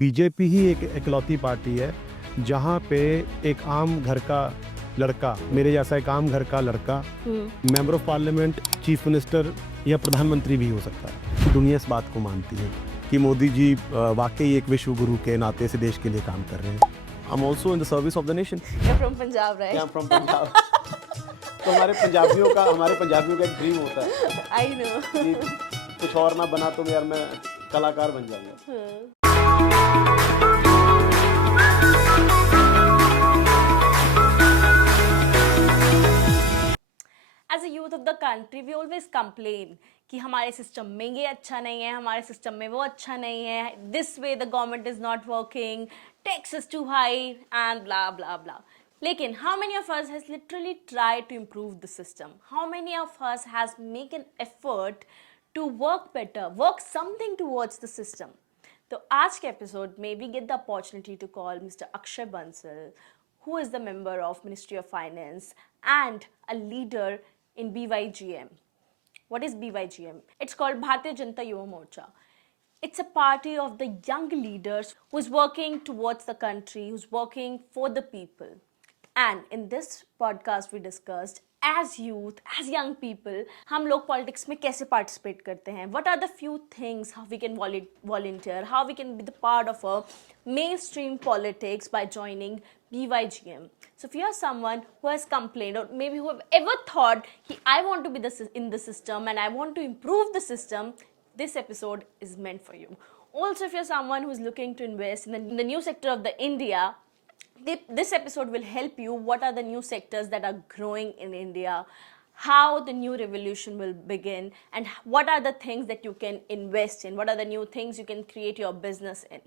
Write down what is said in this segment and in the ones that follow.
BJP ही एक इकलौती party है जहाँ पे एक आम घर का लड़का, मेरे जैसा एक आम घर का लड़का member of parliament, chief minister या प्रधानमंत्री भी हो सकता है। दुनिया इस बात को मानती है कि मोदी जी वाकई एक विश्व गुरु के नाते से देश के लिए काम कर रहे हैं। I'm also in the service of the nation. You're from Punjab, right? Yeah, I'm from Punjab. तो हमारे पंजाबियों का एक ड्रीम होता है I know. कि कुछ और ना बना तो यार मैं कलाकार बन जाऊंगा। As a youth of the country, we always complain कि हमारे सिस्टम में ये अच्छा नहीं है, हमारे सिस्टम में वो अच्छा नहीं है, this way the government is not working, tax is too high and blah blah blah. लेकिन how many of us has literally tried to improve the system? How many of us has make an effort to work better, work something towards the system? तो आज के episode में we get the opportunity to call Mr. Akshay Bansal, who is the member of Ministry of Finance and a leader in BYGM. What is BYGM? It's called Bharatiya Janata Yuva Morcha. It's a party of the young leaders who's working towards the country, who's working for the people. And in this podcast we discussed as youth, as young people, हम लोग politics में कैसे participate करते हैं? What are the few things how we can volunteer? How we can be the part of a mainstream politics by joining BYGM? So if you are someone who has complained or maybe who have ever thought I want to be in the system and I want to improve the system, this episode is meant for you. Also, if you're someone who's looking to invest in the new sector of the India, this episode will help you. What are the new sectors that are growing in India, how the new revolution will begin, and what are the things that you can invest in, what are the new things you can create your business in.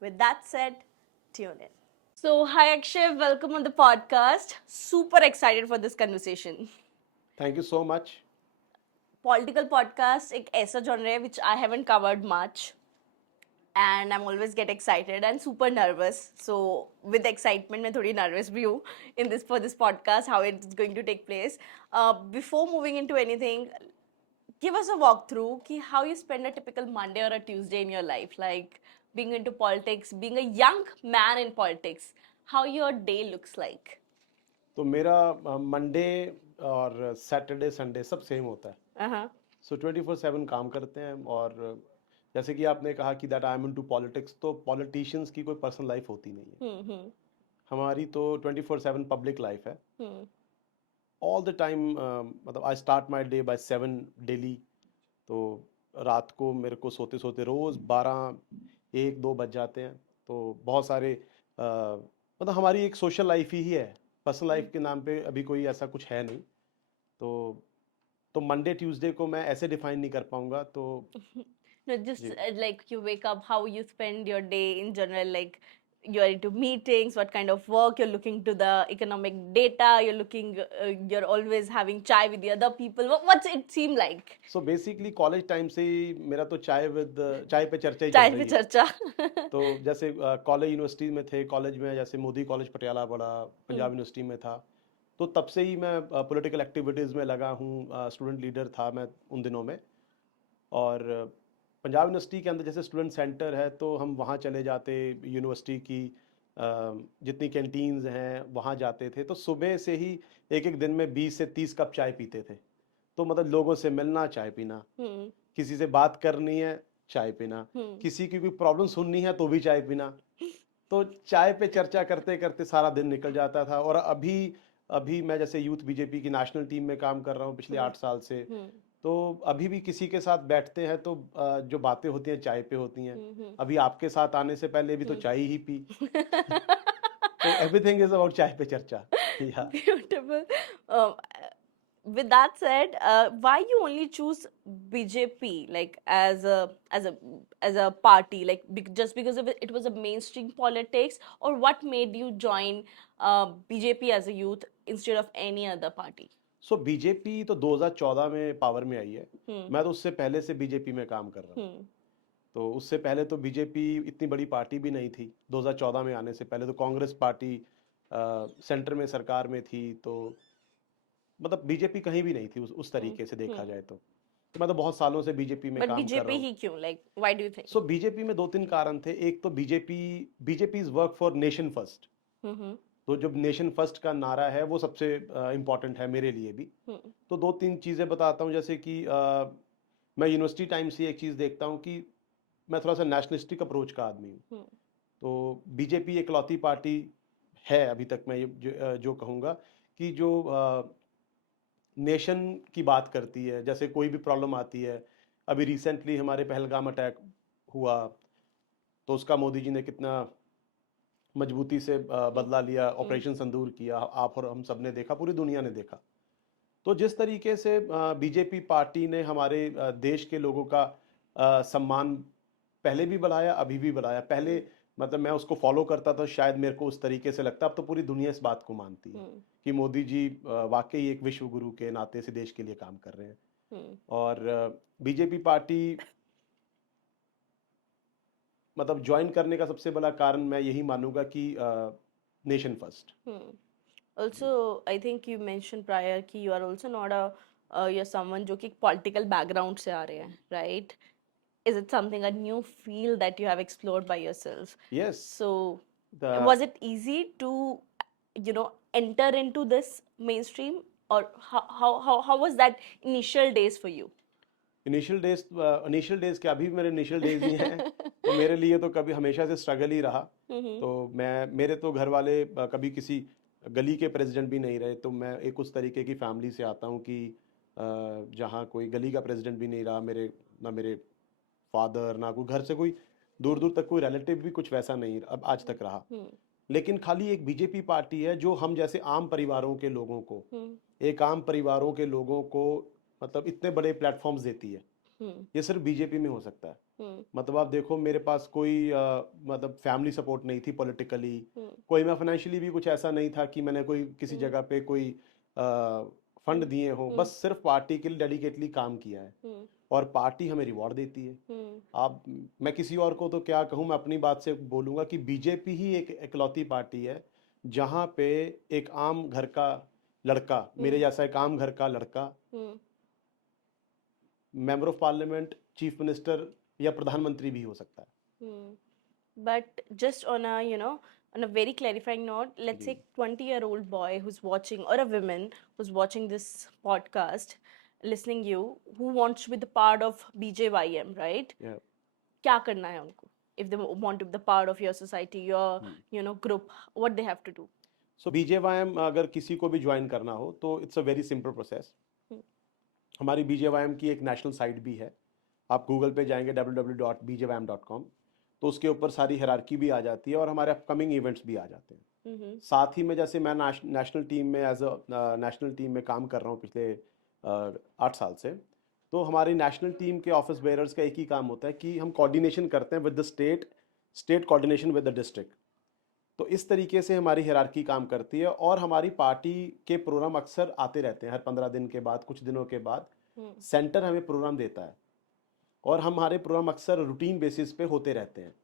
With that said, tune in. So, hi Akshay, welcome on the podcast. Super excited for this conversation. Thank you so much. Political podcast एक ऐसा genre है which I haven't covered much. And I'm always get excited and super nervous. So with excitement, मैं थोड़ी nervous भी हूँ for this podcast, how it's going to take place. Before moving into anything, give us a walkthrough कि how you spend a typical Monday or a Tuesday in your life, like being into politics, being a young man in politics, how your day looks like. तो मेरा Monday और Saturday Sunday सब same होता है। सो 24/7 काम करते हैं। और जैसे कि आपने कहा कि that I am into politics, तो पॉलिटिशियंस की कोई पर्सनल लाइफ होती नहीं है। हमारी तो 24/7 पब्लिक लाइफ है। ऑल द टाइम मतलब I start my day by 7 daily. तो रात को मेरे को सोते सोते रोज़ 12-1-2 बज जाते हैं। तो बहुत सारे मतलब हमारी एक सोशल लाइफ ही है, पर्सनल लाइफ के नाम पे अभी कोई ऐसा कुछ है नहीं। तो मंडे ट्यूसडे को मैं ऐसे डिफाइन नहीं कर पाऊंगा। तो No, just like you wake up, how you spend your day in general, like you're into meetings, what kind of work, you're looking to the economic data, you're always having chai with the other people. What's it seem like? So basically college time से ही मेरा तो चाय पे चर्चा ही चाय चल पे रही है। चर्चा। तो जैसे कॉलेज यूनिवर्सिटी में थे, कॉलेज में जैसे मोदी कॉलेज पटियाला पढ़ा, पंजाब यूनिवर्सिटी में था। तो तब से ही मैं पॉलिटिकल एक्टिविटीज़ में लगा हूँ। स्टूडेंट लीडर था मैं उन दिनों में। और पंजाब यूनिवर्सिटी के अंदर जैसे स्टूडेंट सेंटर है, तो हम वहाँ चले जाते, यूनिवर्सिटी की जितनी कैंटीन्स हैं वहाँ जाते थे। तो सुबह से ही एक एक दिन में 20 से 30 कप चाय पीते थे। तो मतलब लोगों से मिलना, चाय पीना, किसी से बात करनी है, चाय पीना, किसी की कोई प्रॉब्लम सुननी है तो भी चाय पीना। तो चाय पे चर्चा करते करते सारा दिन निकल जाता था। और अभी मैं जैसे यूथ बीजेपी की नेशनल टीम में काम कर रहा हूँ पिछले 8 साल से। तो अभी भी किसी के साथ बैठते हैं तो जो बातें होती हैं चाय पे होती हैं। अभी आपके साथ आने से पहले भी तो चाय ही पी। तो एवरीथिंग इज अबाउट चाय पे चर्चा। Beautiful. With that said, why you only choose BJP like as a party, like just because of it was a mainstream politics, or what made you join BJP as a youth instead of any other party? So BJP तो 2014 में power में आई है। मैं तो उससे पहले से BJP में काम कर रहा हूँ। तो उससे पहले तो बीजेपी इतनी बड़ी पार्टी भी नहीं थी। 2014 में आने से पहले तो कांग्रेस पार्टी सेंटर में सरकार में थी। तो मतलब बीजेपी कहीं भी नहीं थी उस तरीके से देखा जाए तो। तो मैं तो बहुत सालों से बीजेपी में बट काम कर बीजेपी रहा हूँ। ही क्यों, like why do you think? So BJP में 2-3 कारण थे। एक तो BJP is work for nation first. Hmm तो जब नेशन फर्स्ट का नारा है वो सबसे इम्पोर्टेंट है मेरे लिए भी। हम्म तो 2-3 चीज़ें बताता हूँ, जैसे कि मैं यूनिवर्सिटी टाइम से एक चीज़ देखता हूँ कि मैं थोड़ा-सा नेशनलिस्टिक अप्रोच का आदमी हूँ। हम्म तो बीजेपी इकलौती पार्टी है अभी तक, मैं ये जो कहूँगा कि जो नेशन की बात करती है। जैसे कोई भी प्रॉब्लम आती है, अभी रिसेंटली हमारे पहलगाम अटैक हुआ, तो उसका मोदी जी ने कितना मजबूती से बदला लिया, हम्म ऑपरेशन संदूर किया, आप और हम सब ने देखा, पूरी दुनिया ने देखा। तो जिस तरीके से बीजेपी पार्टी ने हमारे देश के लोगों का सम्मान पहले भी बढ़ाया, अभी भी बढ़ाया। पहले मतलब मैं उसको फॉलो करता था, शायद मेरे को उस तरीके से लगता, अब तो पूरी दुनिया इस बात को मानती है हम्म कि मोदी जी वाकई एक विश्व गुरु के नाते से देश के लिए काम कर रहे हैं। हम्म और बीजेपी पार्टी मतलब ज्वाइन करने का सबसे बड़ा कारण मैं यही मानूंगा कि nation first. Hmm Also, I think you mentioned prior कि you are also not a you're someone जो कि political background से आ रहे हैं, right? Is it something a new field that you have explored by yourself? Yes So, the was it easy to, enter into this mainstream, or how was that initial days for you? Initial days क्या, अभी भी मेरे initial days ही हैं। तो मेरे लिए तो कभी हमेशा से स्ट्रगल ही रहा। Mm-hmm. तो मेरे तो घर वाले कभी किसी गली के प्रेसिडेंट भी नहीं रहे। तो मैं एक उस तरीके की फैमिली से आता हूँ कि जहाँ कोई गली का प्रेसिडेंट भी नहीं रहा, ना मेरे फादर, ना कोई घर से कोई दूर दूर तक कोई रिलेटिव भी कुछ वैसा नहीं अब आज तक रहा। लेकिन खाली एक बीजेपी पार्टी है जो हम जैसे आम परिवारों के लोगों को, एक आम परिवारों के लोगों को मतलब इतने बड़े प्लेटफॉर्म्स देती है। ये सिर्फ बीजेपी में हो सकता है। मतलब आप देखो, मेरे पास कोई मतलब फैमिली सपोर्ट नहीं थी पॉलिटिकली, कोई मैं फाइनेंशियली भी कुछ ऐसा नहीं था कि मैंने कोई किसी जगह पे कोई फंड दिए हो, बस सिर्फ पार्टी के लिए डेडिकेटली काम किया है और पार्टी हमें रिवॉर्ड देती है। आप मैं किसी और को तो क्या कहूँ, मैं अपनी बात से बोलूँगा कि बीजेपी ही एक इकलौती पार्टी है जहाँ पे एक आम घर का लड़का, मेरे जैसा एक आम घर का लड़का member of parliament, chief minister या प्रधानमंत्री भी हो सकता है। But just on a, on a very clarifying note, let's say ji 20-year-old boy who's watching, or a woman who's watching this podcast, listening you, who wants to be the part of BJYM, right? या क्या करना है उनको? If they want to be the part of your society, your, group, what they have to do? So BJYM अगर किसी को भी join करना हो तो it's a very simple process. हमारी बीजेवाईएम की एक नेशनल साइट भी है। आप गूगल पे जाएंगे www.bjvim.com, तो उसके ऊपर सारी हायरार्की भी आ जाती है और हमारे अपकमिंग इवेंट्स भी आ जाते हैं। साथ ही में जैसे मैं नेशनल टीम में एज अ नेशनल टीम में काम कर रहा हूँ पिछले 8 साल से। तो हमारी नेशनल टीम के ऑफिस बेयरर्स का एक ही काम होता है कि हम कोऑर्डिनेशन करते हैं with the state, state coordination with the district. तो इस तरीके से हमारी हायरार्की काम करती है और हमारी पार्टी के प्रोग्राम अक्सर आते रहते हैं हर 15 दिन के बाद, कुछ दिनों के बाद सेंटर हमें प्रोग्राम देता है और हमारे प्रोग्राम अक्सर रूटीन बेसिस पे होते रहते हैं।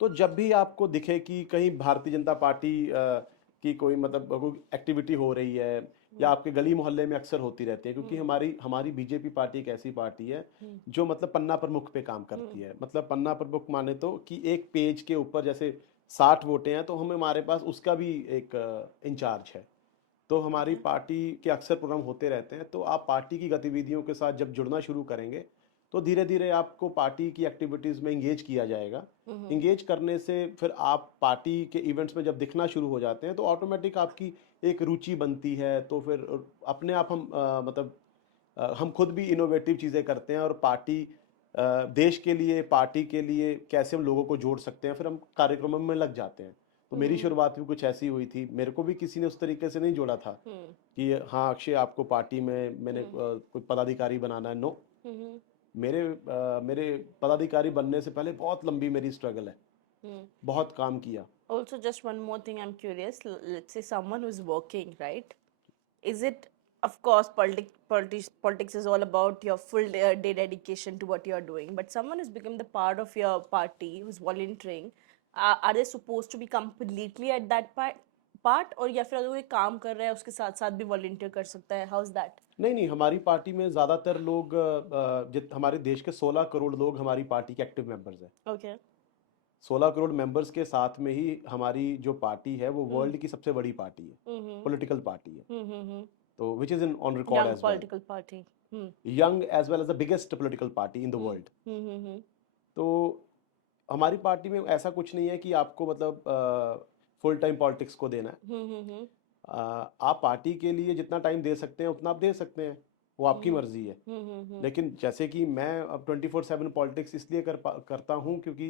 तो जब भी आपको दिखे कि कहीं भारतीय जनता पार्टी की कोई मतलब कोई एक्टिविटी हो रही है या आपके गली मोहल्ले में अक्सर होती रहती है, क्योंकि हमारी हमारी बीजेपी पार्टी एक ऐसी पार्टी है जो मतलब पन्ना प्रमुख पे काम करती है। मतलब पन्ना प्रमुख माने तो कि एक पेज के ऊपर जैसे 60 वोटें हैं तो हमारे पास उसका भी एक इंचार्ज है। तो हमारी पार्टी के अक्सर प्रोग्राम होते रहते हैं। तो आप पार्टी की गतिविधियों के साथ जब जुड़ना शुरू करेंगे तो धीरे धीरे आपको पार्टी की एक्टिविटीज़ में इंगेज किया जाएगा। इंगेज करने से फिर आप पार्टी के इवेंट्स में जब दिखना शुरू हो जाते हैं तो ऑटोमेटिक आपकी एक रुचि बनती है। तो फिर अपने आप हम मतलब हम खुद भी इनोवेटिव चीज़ें करते हैं और पार्टी देश के लिए, पार्टी के लिए कैसे हम लोगों को जोड़ सकते हैं, फिर हम कार्यक्रमों में लग जाते हैं। तो मेरी शुरुआत भी कुछ ऐसी हुई थी। मेरे को भी किसी ने उस तरीके से नहीं जोड़ा था कि हाँ अक्षय आपको पार्टी में मैंने कोई पदाधिकारी बनाना है। नो, मेरे पदाधिकारी बनने से पहले बहुत लंबी मेरी स्ट्रगल है, बहुत काम किया। Also, just one more thing, I'm curious. Let's say someone who's working, right? Is it, of course, politics is all about your full day dedication to what you're doing. But someone who's become the part of your party, who's volunteering, are they supposed to be completely at that part part, और या फिर अगर कोई काम कर रहा है उसके साथ साथ भी वॉलंटियर कर सकता है? How is that? नहीं नहीं, हमारी पार्टी में ज़्यादातर लोग हमारे देश के 16 करोड़ लोग हमारी पार्टी के एक्टिव मेंबर्स हैं। ओके। 16 करोड़ मेंबर्स के साथ में ही हमारी जो पार्टी है वो वर्ल्ड की सबसे बड़ी पार्टी है, हम्म पॉलिटिकल पार्टी है, हम्म तो which is in on record young as well, political party. Hmm young as well as the biggest political party in the world. Hmm तो हमारी पार्टी में ऐसा कुछ नहीं है कि आपको मतलब फुल टाइम पॉलिटिक्स को देना है। हम्म आप पार्टी के लिए जितना टाइम दे सकते हैं उतना आप दे सकते हैं, वो आपकी मर्जी है। लेकिन जैसे कि मैं अब 24/7 पॉलिटिक्स इसलिए करता हूँ क्योंकि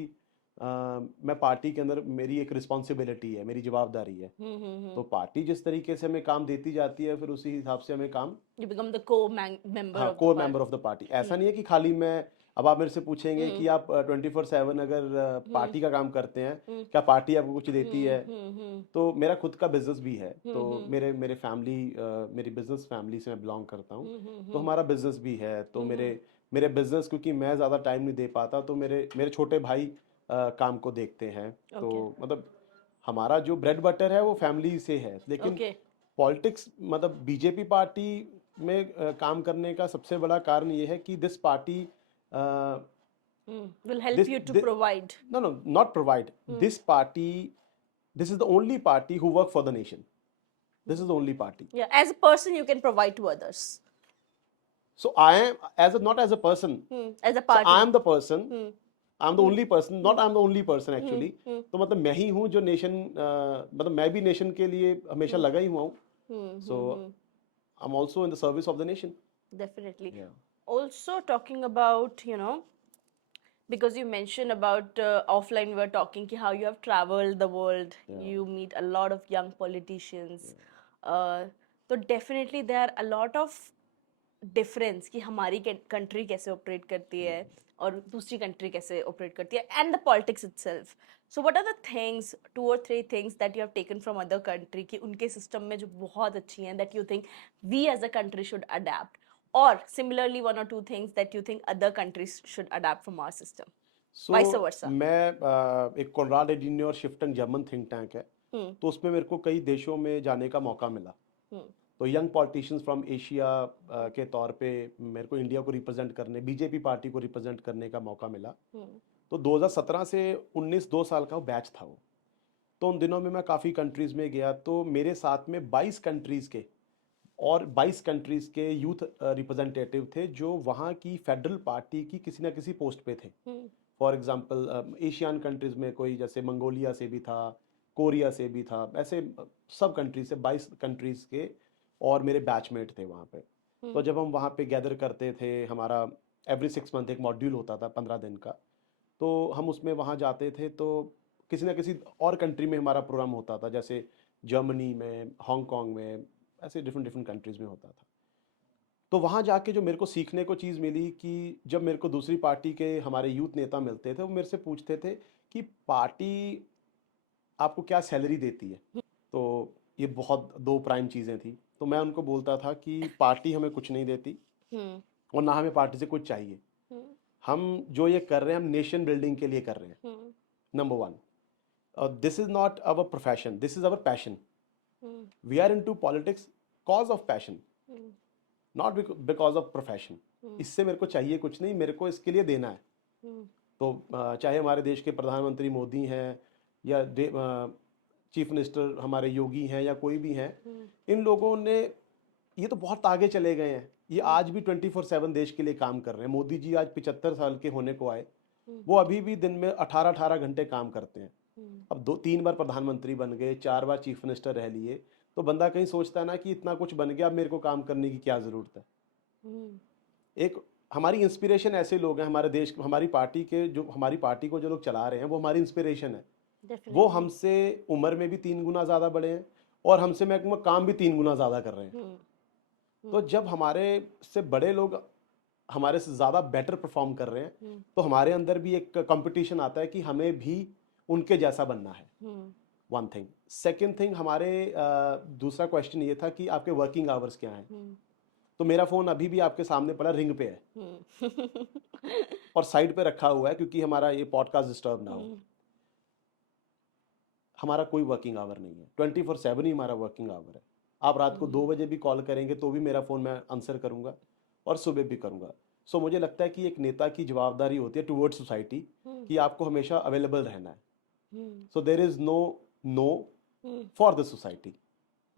मैं पार्टी के अंदर मेरी एक रिस्पॉन्सिबिलिटी है, मेरी जवाबदारी है। तो पार्टी जिस तरीके से हमें काम देती जाती है फिर उसी हिसाब से हमें काम। You become the co-member हाँ, of the core member party. Of the party. ऐसा नहीं है कि खाली मैं, अब आप मेरे से पूछेंगे कि हम्म आप 24/7 अगर पार्टी का काम करते हैं, हम्म क्या पार्टी आपको कुछ देती है? हम्म तो मेरा खुद का बिजनेस भी है, तो हम्म मेरे मेरे फैमिली, मेरी बिजनेस फैमिली से मैं बिलोंग करता हूँ, तो हम्म हमारा बिजनेस भी है। तो मेरे मेरे बिजनेस, क्योंकि मैं ज़्यादा टाइम नहीं दे पाता, तो मेरे मेरे छोटे भाई काम को देखते हैं। तो ओके मतलब हमारा जो ब्रेड बटर है वो फैमिली से है। लेकिन ओके पॉलिटिक्स मतलब बीजेपी पार्टी में काम करने का सबसे बड़ा कारण ये है कि this party, will help this you to provide. No no not provide, this party, this is the only party who work for the nation, this is the only party. Yeah, as a person you can provide to others. So I am, as a, not as a person, As a so I party. am the person, I am the only person, not I am the only person actually. तो मतलब मैं ही हूँ जो nation, मतलब मैं भी nation के लिए हमेशा लगा ही हुआ हूँ। So I am also in the service of the nation. Definitely. Also talking about, because you mentioned about offline, we were talking ki how you have traveled the world, you meet a lot of young politicians. So definitely there are a lot of difference कि हमारी country कैसे operate करती है और दूसरी country कैसे operate करती है, and the politics itself. So what are the things, 2 or 3 things that you have taken from other country कि उनके सिस्टम में जो बहुत अच्छी हैं, that you think we as a country should adapt, और similarly 1 or 2 things that you think other countries should adapt from our system, vice so versa? मैं एक Konrad Adenauer Stiftung German think tank है, तो उसमें मेरे को कई देशों में जाने का मौका मिला। तो यंग पॉलिटिशियंस फ्रॉम एशिया के तौर पे मेरे को इंडिया को रिप्रेजेंट करने, बीजेपी पार्टी को रिप्रेजेंट करने का मौका मिला। तो 2017 से 19 2 साल का वो बैच था वो। तो उन दिनों में मैं काफ़ी कंट्रीज़ में गया, तो मेरे साथ में 22 कंट्रीज़ के और 22 कंट्रीज़ के यूथ रिप्रेजेंटेटिव थे जो वहाँ की फेडरल पार्टी की किसी ना किसी पोस्ट पे थे। फॉर एग्जांपल एशियन कंट्रीज़ में कोई जैसे मंगोलिया से भी था, कोरिया से भी था, ऐसे सब कंट्रीज से 22 कंट्रीज़ के और मेरे बैचमेट थे वहाँ पे। तो जब हम वहाँ पे गैदर करते थे, हमारा एवरी 6 मंथ एक मॉड्यूल होता था 15 दिन का, तो हम उसमें वहाँ जाते थे, तो किसी ना किसी और कंट्री में हमारा प्रोग्राम होता था, जैसे जर्मनी में, हांगकांग में, ऐसे डिफरेंट डिफरेंट कंट्रीज़ में होता था। तो वहाँ जाके जो मेरे को सीखने को चीज़ मिली कि जब मेरे को दूसरी पार्टी के हमारे यूथ नेता मिलते थे, वो मेरे से पूछते थे कि पार्टी आपको क्या सैलरी देती है। तो ये बहुत दो प्राइम चीज़ें थी। तो मैं उनको बोलता था कि पार्टी हमें कुछ नहीं देती और ना हमें पार्टी से कुछ चाहिए। हम जो ये कर रहे हैं हम नेशन बिल्डिंग के लिए कर रहे हैं, number one. This is not our profession, this is our passion. We are into politics cause of passion, not because of profession. इससे मेरे को चाहिए कुछ नहीं, मेरे को इसके लिए देना है। तो चाहे हमारे देश के प्रधानमंत्री मोदी हैं या चीफ मिनिस्टर हमारे योगी हैं या कोई भी हैं, इन लोगों ने, ये तो बहुत आगे चले गए हैं, ये आज भी 24/7 देश के लिए काम कर रहे हैं। मोदी जी आज 75 साल के होने को आए, वो अभी भी दिन में 18-18 घंटे काम करते हैं। अब 2-3 बार प्रधानमंत्री बन गए, 4 बार चीफ मिनिस्टर रह लिए, तो बंदा कहीं सोचता है ना कि इतना कुछ बन गया, अब मेरे को काम करने की क्या ज़रूरत है। एक हमारी इंस्पिरेशन ऐसे लोग हैं हमारे देश, हमारी पार्टी के, जो हमारी पार्टी को जो लोग चला रहे हैं वो हमारी इंस्पिरेशन है। वो हमसे उम्र में भी 3 गुना ज़्यादा बड़े हैं और हमसे मैं कहूँगा काम भी 3 गुना ज़्यादा कर रहे हैं। तो जब हमारे से बड़े लोग हमारे से ज़्यादा बेटर परफॉर्म कर रहे हैं, तो हमारे अंदर भी एक कंपटीशन आता है कि हमें भी उनके जैसा बनना है। One thing. सेकेंड थिंग, हमारे दूसरा क्वेश्चन ये था कि आपके वर्किंग आवर्स क्या हैं। तो मेरा फ़ोन अभी भी आपके सामने पड़ा रिंग पे है और साइड पे रखा हुआ है क्योंकि हमारा ये पॉडकास्ट डिस्टर्ब ना हो। हमारा कोई वर्किंग आवर नहीं है, 24/7 ही हमारा वर्किंग आवर है। आप रात को 2 बजे भी कॉल करेंगे तो भी मेरा फ़ोन मैं आंसर करूँगा और सुबह भी करूँगा। सो मुझे लगता है कि एक नेता की जवाबदारी होती है टुवर्ड्स सोसाइटी हम्म, कि आपको हमेशा अवेलेबल रहना है। Hmm, so there is no hmm, for the society.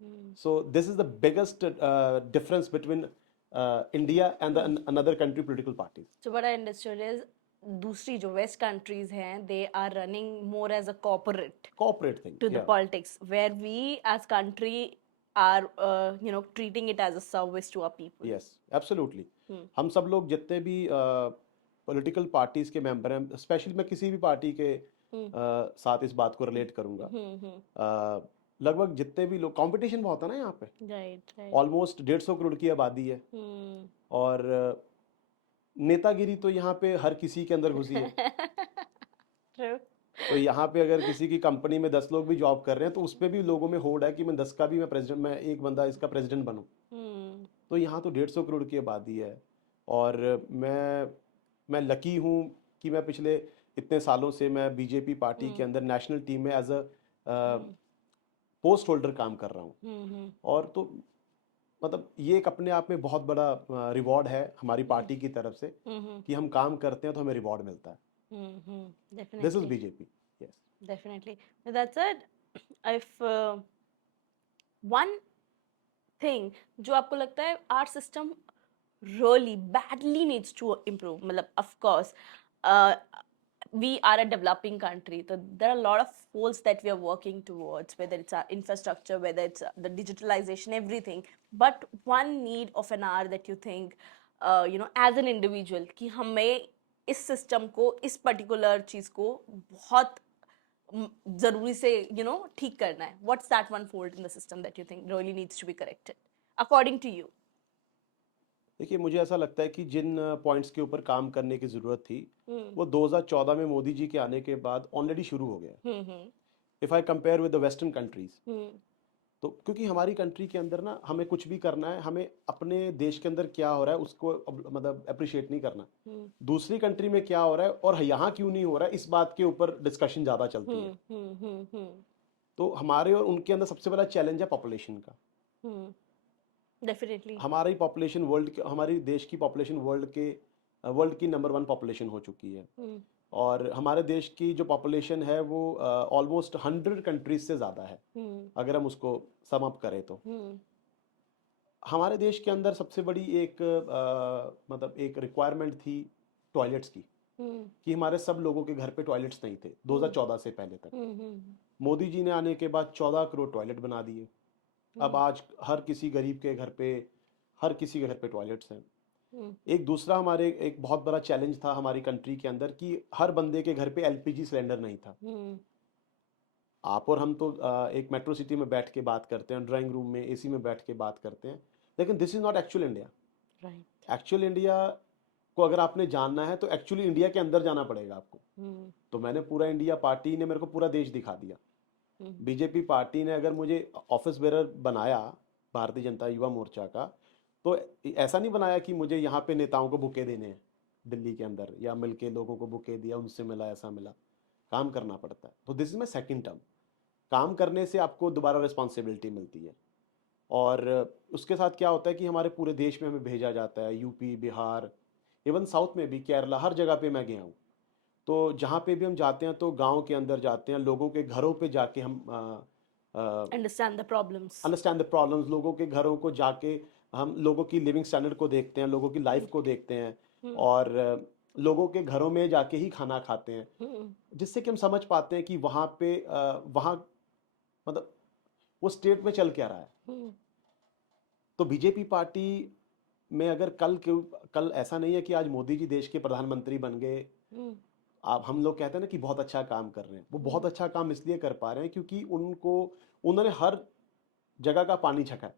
Hmm. So this is the biggest difference between India and the another country political parties. So what I understood is दूसरी जो waste countries हैं they are running more as a corporate Corporate thing, to the yeah. politics where we as country are treating it as a service to our people. Yes, absolutely. हम्म, हम सब लोग जितने भी political parties के member हैं, specially मैं किसी भी पार्टी के हम्म, साथ इस बात को रिलेट करूंगा। हम्म. लगभग जितने भी लोग, कंपटीशन बहुत है ना यहाँ पे। Right, right. ऑलमोस्ट 150 करोड़ की आबादी है हम्म. और नेतागिरी तो यहाँ पे हर किसी के अंदर घुसी है। True. तो यहाँ पे अगर किसी की कंपनी में 10 लोग भी जॉब कर रहे हैं तो उस पे भी लोगों में होड़ है कि मैं 10 का भी मैं एक बंदा इसका प्रेसिडेंट बनूं। हम्म, तो यहाँ तो 150 करोड़ की आबादी है और मैं लकी हूँ कि मैं पिछले इतने सालों से मैं बीजेपी पार्टी के अंदर नेशनल टीम में एज अ पोस्ट होल्डर काम कर रहा हूँ। हम्म, और तो मतलब ये एक अपने आप में बहुत बड़ा रिवॉर्ड है हमारी पार्टी की तरफ से हम्म, कि हम काम करते हैं तो हमें रिवॉर्ड मिलता है। This is definitely. BJP. Yes. Definitely. That's it. If one thing जो आपको लगता है our system really badly needs to improve, मतलब of course we are a developing country, so there are a lot of goals that we are working towards, whether it's our infrastructure, whether it's the digitalization, everything. But one need of an hour that you think, as an individual, कि हमें इस system को, इस particular चीज को बहुत जरूरी से ठीक करना है. What's that one fault in the system that you think really needs to be corrected according to you? देखिए मुझे ऐसा लगता है कि जिन पॉइंट्स के ऊपर काम करने की ज़रूरत थी हम्म, वो 2014 में मोदी जी के आने के बाद ऑलरेडी शुरू हो गया। Hmm, if I compare with the western countries, hmm, तो क्योंकि हमारी कंट्री के अंदर ना हमें कुछ भी करना है, हमें अपने देश के अंदर क्या हो रहा है उसको मतलब अप्रिशिएट नहीं करना। हम्म, दूसरी कंट्री में क्या हो रहा है और यहाँ क्यों नहीं हो रहा है इस बात के ऊपर डिस्कशन ज़्यादा चलती है। तो हमारे और उनके अंदर सबसे बड़ा चैलेंज है पॉपुलेशन का। definitely. हमारी पॉपुलेशन हमारी देश की पॉपुलेशन वर्ल्ड की नंबर 1 पॉपुलेशन हो चुकी है हम्म, और हमारे देश की जो पॉपुलेशन है वो ऑलमोस्ट 100 कंट्रीज से ज़्यादा है हम्म, अगर हम उसको सम अप करें तो। हम्म, हमारे देश के अंदर सबसे बड़ी एक मतलब एक रिक्वायरमेंट थी टॉयलेट्स की, हम्म, कि हमारे सब लोगों के घर पे टॉयलेट्स नहीं थे 2014 से पहले तक। हम्म, मोदी जी ने आने के बाद 14 करोड़ टॉयलेट बना दिए। अब आज हर किसी गरीब के घर पे, हर किसी के घर पे टॉयलेट्स हैं। हम्म, एक दूसरा हमारे एक बहुत बड़ा चैलेंज था हमारी कंट्री के अंदर कि हर बंदे के घर पे एलपीजी सिलेंडर नहीं था। हम्म, आप और हम तो एक मेट्रो सिटी में बैठ के बात करते हैं, ड्राइंग रूम में एसी में बैठ के बात करते हैं, लेकिन this is not actual India. right. Actual India को अगर आपने जानना है तो एक्चुअली इंडिया के अंदर जाना पड़ेगा आपको। हम्म, तो मैंने पूरा इंडिया, पार्टी ने मेरे को पूरा देश दिखा दिया। बीजेपी पार्टी ने अगर मुझे ऑफिस बेरर बनाया भारतीय जनता युवा मोर्चा का, तो ऐसा नहीं बनाया कि मुझे यहाँ पे नेताओं को बुके देने हैं दिल्ली के अंदर या मिलके लोगों को बुके दिया, उनसे मिला, ऐसा मिला। काम करना पड़ता है। तो this is my second term. काम करने से आपको दोबारा रिस्पॉन्सिबिलिटी मिलती है और उसके साथ क्या होता है कि हमारे पूरे देश में हमें भेजा जाता है, यूपी, बिहार, इवन साउथ में भी, केरला, हर जगह पे मैं गया हूँ। तो जहाँ पे भी हम जाते हैं तो गांव के अंदर जाते हैं, लोगों के घरों पे जाके हम Understand the problems. Understand the problems, लोगों के घरों को जाके हम लोगों की लिविंग स्टैंडर्ड को देखते हैं, लोगों की लाइफ को देखते हैं और लोगों के घरों में जाके ही खाना खाते हैं, जिससे कि हम समझ पाते हैं कि वहाँ पे वहाँ मतलब वो स्टेट में चल क्या रहा है। तो बीजेपी पार्टी में अगर कल ऐसा नहीं है कि आज मोदी जी देश के प्रधानमंत्री बन गए, आप हम लोग कहते हैं ना कि बहुत अच्छा काम कर रहे हैं, वो बहुत अच्छा काम इसलिए कर पा रहे हैं क्योंकि उन्होंने हर जगह का पानी छका है।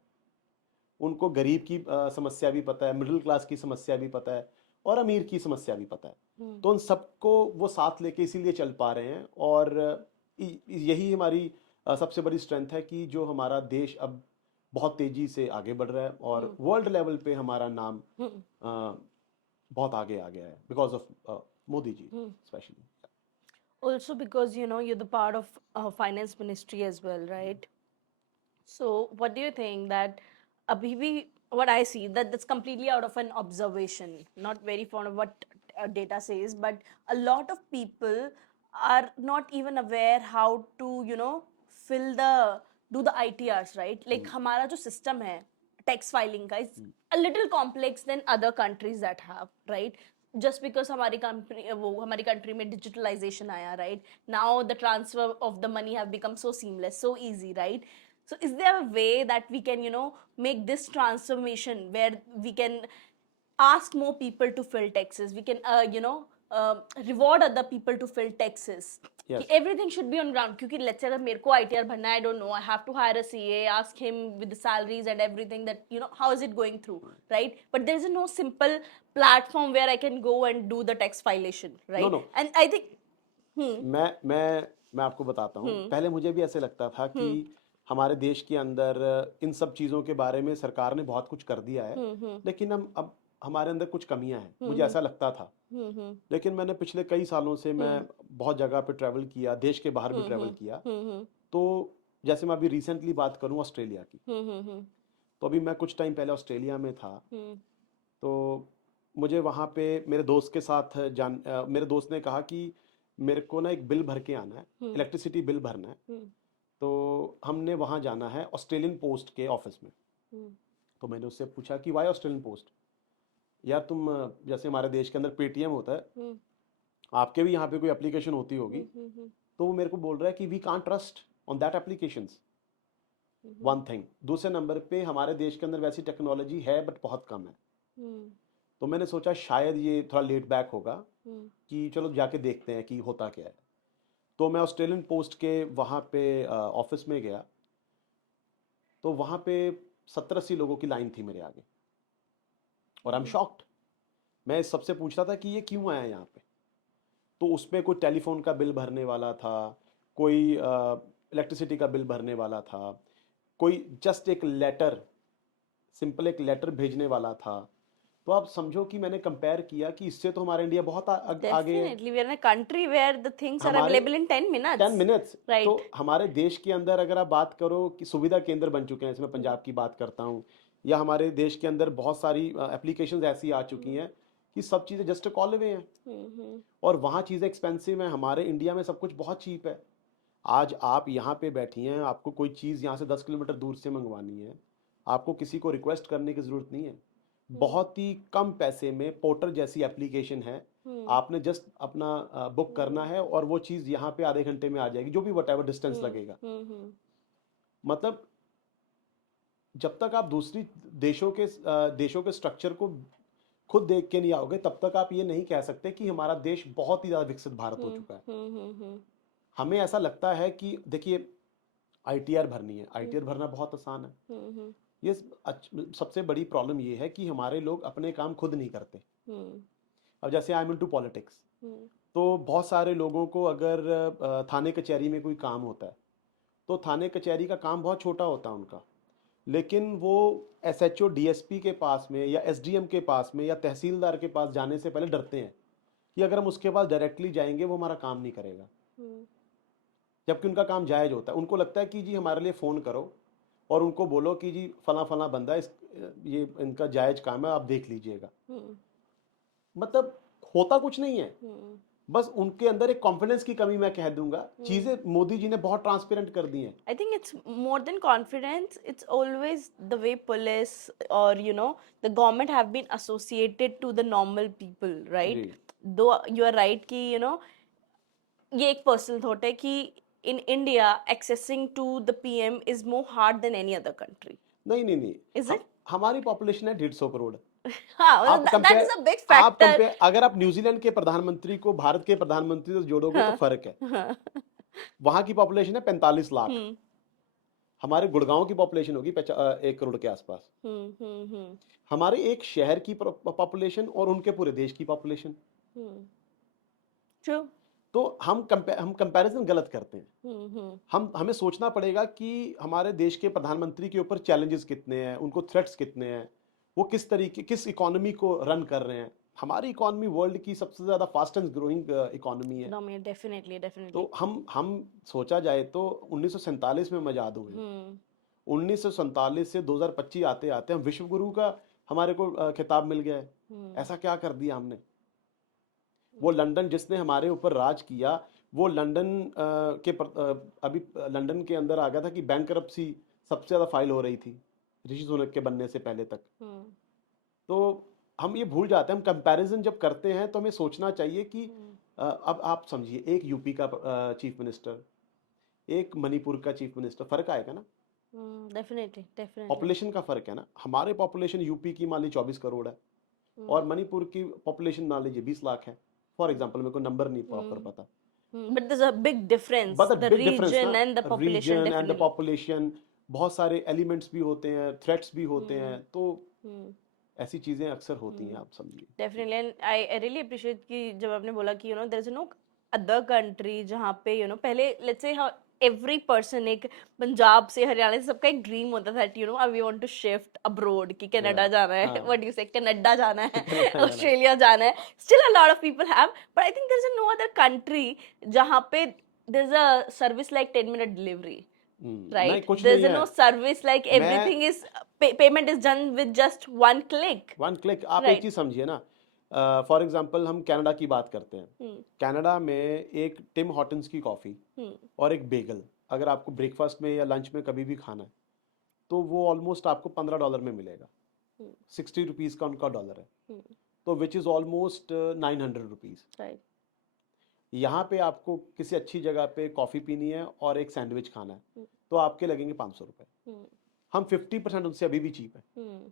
उनको गरीब की समस्या भी पता है, मिडिल क्लास की समस्या भी पता है और अमीर की समस्या भी पता है। तो उन सबको वो साथ लेके इसीलिए चल पा रहे हैं और यही हमारी सबसे बड़ी स्ट्रेंथ है कि जो हमारा देश अब बहुत तेजी से आगे बढ़ रहा है और वर्ल्ड लेवल पे हमारा नाम बहुत आगे आ गया है because of Modi ji specially. Also because you're the part of finance ministry as well, right? So what do you think that abhi bhi, what I see that's completely out of an observation, not very fond of what data says, but a lot of people are not even aware how to fill the do the ITRs, right? Like हमारा जो system है tax filing का is a little complex than other countries that have, right? Just because हमारी company वो हमारी country में digitalisation आया, right? Now the transfer of the money have become so seamless, so easy, right? So is there a way that we can make this transformation where we can ask more people to fill taxes, we can reward other people to fill taxes? Yes. कि everything should be on ground, क्योंकि let's say अगर मेरे को ITR भरना है, I don't know, I have to hire a CA, ask him with the salaries and everything, that how is it going through, right? But there is no simple platform where I can go and do the tax filation, right? No. And I think मैं आपको बताता हूँ, पहले मुझे भी ऐसे लगता था कि हमारे देश के अंदर इन सब चीज़ों के बारे में सरकार ने बहुत कुछ कर दिया है, लेकिन अब हमारे अंदर कुछ कमियां हैं, मुझे ऐसा लगता था। लेकिन मैंने पिछले कई सालों से मैं बहुत जगह पे ट्रैवल किया, देश के बाहर भी ट्रैवल किया। तो जैसे मैं अभी रिसेंटली बात करूं ऑस्ट्रेलिया की, तो अभी मैं कुछ टाइम पहले ऑस्ट्रेलिया में था। तो मुझे वहाँ पे मेरे दोस्त के साथ मेरे दोस्त ने कहा कि मेरे को ना एक बिल भर के आना है, इलेक्ट्रिसिटी बिल भरना है। तो हमने वहाँ जाना है ऑस्ट्रेलियन पोस्ट के ऑफिस में। तो मैंने उससे पूछा कि वाई ऑस्ट्रेलियन पोस्ट? यार तुम जैसे हमारे देश के अंदर पेटीएम होता है, आपके भी यहाँ पे कोई एप्लीकेशन होती होगी। तो वो मेरे को बोल रहा है कि we can't trust on that applications, one thing. दूसरे नंबर पे हमारे देश के अंदर वैसी टेक्नोलॉजी है बट बहुत कम है। तो मैंने सोचा शायद ये थोड़ा लेट बैक होगा, कि चलो जाके देखते हैं कि होता क्या है। तो मैं ऑस्ट्रेलियन पोस्ट के वहाँ पे ऑफिस में गया, तो वहाँ पे 70-80 लोगों की लाइन थी मेरे आगे, और आई एम शॉक्ड। मैं सबसे पूछ रहा था कि ये क्यों आया यहाँ पे। तो उसमें कोई टेलीफोन का बिल भरने वाला था, कोई इलेक्ट्रिसिटी का बिल भरने वाला था, कोई जस्ट एक लेटर, सिंपल एक लेटर भेजने वाला था। तो आप समझो कि मैंने कंपेयर किया कि इससे तो हमारा इंडिया बहुत आगे है। Definitely, we are in a country where the things are available in 10 minutes. 10 minutes. Right. तो हमारे देश के अंदर अगर आप बात करो कि सुविधा केंद्र बन चुके हैं, इसमें पंजाब की बात करता हूँ, या हमारे देश के अंदर बहुत सारी एप्लीकेशंस ऐसी आ चुकी हैं कि सब चीज़ें जस्ट कॉल अवे हैं। और वहाँ चीज़ें एक्सपेंसिव हैं, हमारे इंडिया में सब कुछ बहुत चीप है। आज आप यहाँ पे बैठी हैं, आपको कोई चीज़ यहाँ से 10 किलोमीटर दूर से मंगवानी है, आपको किसी को रिक्वेस्ट करने की ज़रूरत नहीं है। बहुत ही कम पैसे में पोर्टर जैसी एप्लीकेशन है, आपने जस्ट अपना बुक करना है और वो चीज़ यहाँ पे आधे घंटे में आ जाएगी, जो भी वट डिस्टेंस लगेगा। मतलब जब तक आप दूसरी देशों के स्ट्रक्चर को खुद देख के नहीं आओगे, तब तक आप ये नहीं कह सकते कि हमारा देश बहुत ही ज़्यादा विकसित भारत हो चुका है। हमें ऐसा लगता है कि देखिए ITR भरनी है, ITR भरना बहुत आसान है। ये सबसे बड़ी प्रॉब्लम ये है कि हमारे लोग अपने काम खुद नहीं करते। अब जैसे आई एम इनटू पॉलिटिक्स, तो बहुत सारे लोगों को अगर थाने कचहरी में कोई काम होता है, तो थाने कचहरी का काम बहुत छोटा होता है उनका, लेकिन वो SHO DSP के पास में या SDM के पास में या तहसीलदार के पास जाने से पहले डरते हैं कि अगर हम उसके पास डायरेक्टली जाएंगे वो हमारा काम नहीं करेगा, जबकि उनका काम जायज़ होता है। उनको लगता है कि जी हमारे लिए फ़ोन करो और उनको बोलो कि जी फला बंदा ये इनका जायज़ काम है, आप देख लीजिएगा। मतलब होता कुछ नहीं है, बस उनके अंदर एक कॉन्फिडेंस की कमी, मैं कह दूंगा। चीजें मोदी जी ने बहुत ट्रांसपेरेंट कर दी हैं। I think it's more than confidence. It's always the way police or the government have been associated to the normal people, right? Though you are right कि ये एक personal thought है कि in India accessing to the PM is more hard than any other country. नहीं। Is it? हमारी population है 150 करोड़। हाँ, that is a big factor. अगर आप न्यूजीलैंड के प्रधानमंत्री को भारत के प्रधानमंत्री से जोड़ोगे तो फर्क है। वहां की पॉपुलेशन है 45 लाख, हमारे गुड़गांव की पॉपुलेशन होगी 1 करोड़ के आसपास। हमारे एक शहर की पॉपुलेशन और उनके पूरे देश की पॉपुलेशन। True. तो हम कंपैरिजन गलत करते हैं। हमें सोचना पड़ेगा कि हमारे देश के प्रधानमंत्री के ऊपर चैलेंजेस कितने हैं, उनको थ्रेट्स कितने हैं, वो किस इकोनॉमी को रन कर रहे हैं। हमारी इकोनॉमी वर्ल्ड की सबसे ज़्यादा फास्टेस्ट ग्रोइंग इकोनॉमी है। No, me definitely, definitely. तो हम सोचा जाए तो 1947 में हम आज़ाद हुए हैं। Hmm. 1947 से 2025 आते आते हम विश्व गुरु का हमारे को खिताब मिल गया है। Hmm. ऐसा क्या कर दिया हमने? वो लंदन जिसने हमारे ऊपर राज किया, वो लंदन अभी लंदन के अंदर आ गया था कि बैंकरप्सी सबसे ज़्यादा फाइल हो रही थी ऋषि सुनक के बनने से पहले तक। Hmm. तो हम ये भूल जाते हैं, हम कंपैरिजन जब करते हैं तो हमें सोचना चाहिए कि अब आप समझिए, एक यूपी का चीफ मिनिस्टर, एक मणिपुर का चीफ मिनिस्टर, फर्क आएगा ना? Hmm. Definitely, definitely. पॉपुलेशन का फर्क है ना। हमारे पॉपुलेशन यूपी की मान ली 24 करोड़ है और मणिपुर की पॉपुलेशन मान लीजिए 20 लाख है, फॉर एग्जांपल। मेरे को नंबर नहीं प्रॉपर पता, But there's a big difference. But the The big difference region ना, and the population, region and the definitely. Population, बहुत सारे एलिमेंट्स भी होते हैं, थ्रेट्स भी होते हैं, तो Hmm. ऐसी चीजें अक्सर होती हैं, आप समझिए। Definitely, and I really appreciate कि जब आपने बोला कि there is no other country जहाँ पे पहले let's say how every person एक पंजाब से हरियाणा से सबका एक ड्रीम होता था कि we want to shift abroad कि कनाडा जाना है, हाँ। what do you say, Canada जाना है, कनाडा जाना है। ऑस्ट्रेलिया जाना है. Still a lot of people have, but I think there is no other country जहाँ पे there's a service like 10-minute delivery. नहीं, Right? कुछ There's नहीं है। no service like मैं everything is payment is done with just one click. One click, आप एक Right. चीज समझिए ना, फॉर एग्जांपल हम कनाडा की बात करते हैं। Hmm. कनाडा में एक टिम हॉर्टन्स की कॉफी Hmm. और एक बेगल अगर आपको ब्रेकफास्ट में या लंच में कभी भी खाना है तो वो ऑलमोस्ट आपको $15 में मिलेगा। 60 रुपीज़ का उनका डॉलर है, Hmm. तो which is almost 900 rupees. Right. यहाँ पे आपको किसी अच्छी जगह पे कॉफ़ी पीनी है और एक सैंडविच खाना है तो आपके लगेंगे 500 रुपये। Hmm. हम 50% उनसे अभी भी चीप है।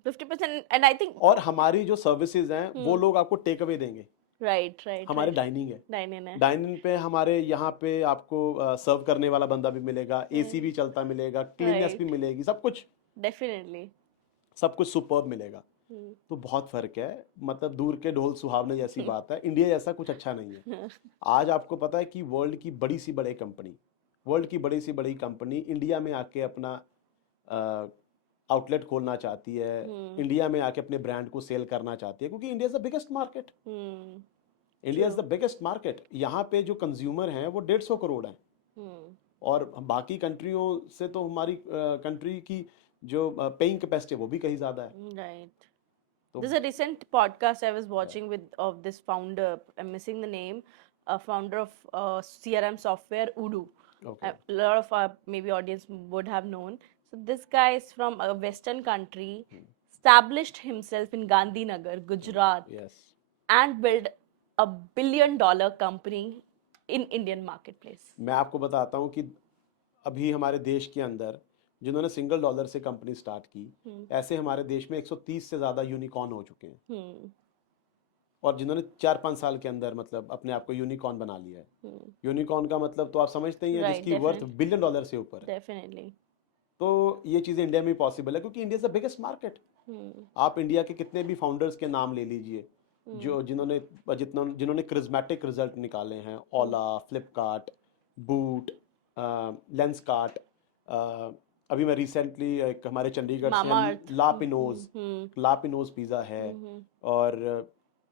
50%, and I think और हमारी जो सर्विसेज हैं वो लोग आपको टेक अवे देंगे, right, right, हमारे right. डाइनिंग है। Dine-in है. डाइनिंग पे हमारे यहाँ पे आपको सर्व करने वाला बंदा भी मिलेगा, एसी भी चलता मिलेगा, क्लीननेस भी Right. मिलेगी, Definitely. सब कुछ सुपर्ब मिलेगा। Hmm. तो बहुत फर्क है, मतलब दूर के ढोल सुहावने जैसी बात है। इंडिया जैसा कुछ अच्छा नहीं है। आज आपको पता है कि वर्ल्ड की बड़ी सी बड़ी कंपनी इंडिया में आके अपना आउटलेट खोलना चाहती है, इंडिया में आके अपने ब्रांड को सेल करना चाहती है, क्योंकि India is the biggest market. Hmm. India is the biggest market. यहाँ पे जो कंज्यूमर हैं वो 150 करोड़ हैं Hmm. और बाकी कंट्रियों से तो हमारी कंट्री की जो पेइंग कैपेसिटी है वो भी कहीं ज़्यादा है। Right. तो There's a recent podcast I was watching of this founder. I'm missing the name. A founder of CRM software Udo. Okay. A lot of our maybe audience would have known. So this guy is from a Western country, established himself in Gandhinagar, Gujarat, Yes. and built a $1 billion company in Indian marketplace. मैं आपको बताता हूँ कि अभी हमारे देश के अंदर जिन्होंने सिंगल डॉलर से कंपनी स्टार्ट की, ऐसे हमारे देश में 130 से ज़्यादा यूनिकॉर्न हो चुके हैं Hmm. और जिन्होंने 4-5 साल के अंदर मतलब अपने आप को यूनिकॉर्न बना लिया है। यूनिकॉर्न का मतलब तो आप समझते ही हैं, Right, जिसकी वर्थ definitely. $1 बिलियन से ऊपर है। Definitely. तो ये चीज़ें इंडिया में पॉसिबल है क्योंकि India is the biggest market. Hmm. आप इंडिया के कितने भी फाउंडर्स के नाम ले लीजिए जो जिन्होंने क्रिज्मेटिक रिजल्ट निकाले हैं, ओला, फ्लिपकार्ट, बूट, लेंसकार्ट, अभी मैं रिसेंटली एक हमारे चंडीगढ़ से Mamaearth. लापिनोज पिज़्ज़ा है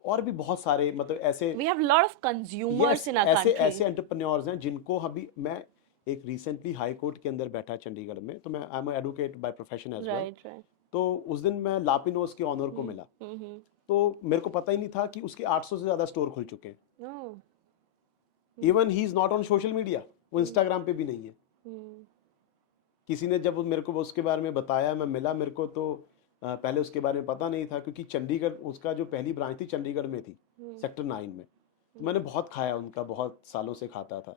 और भी बहुत सारे, मतलब ऐसे We have a lot of consumers yes, in our ऐसे country. एंटरप्रेन्योर्स हैं जिनको अभी मैं एक रिसेंटली हाई कोर्ट के अंदर बैठा चंडीगढ़ में, तो मैं I am advocate by profession as well. Right, right. तो उस दिन मैं लापिनोज के ऑनर को मिला, तो मेरे को पता ही नहीं था कि उसके 800 से ज़्यादा स्टोर खुल चुके हैं। No. Even he is not on social media, वो इंस्टाग्राम पे भी नहीं है। किसी ने जब मेरे को उसके बारे में बताया, मैं मिला, मेरे को तो पहले उसके बारे में पता नहीं था क्योंकि चंडीगढ़ उसका जो पहली ब्रांच थी चंडीगढ़ में थी, सेक्टर 9 में। तो मैंने बहुत खाया उनका, बहुत सालों से खाता था।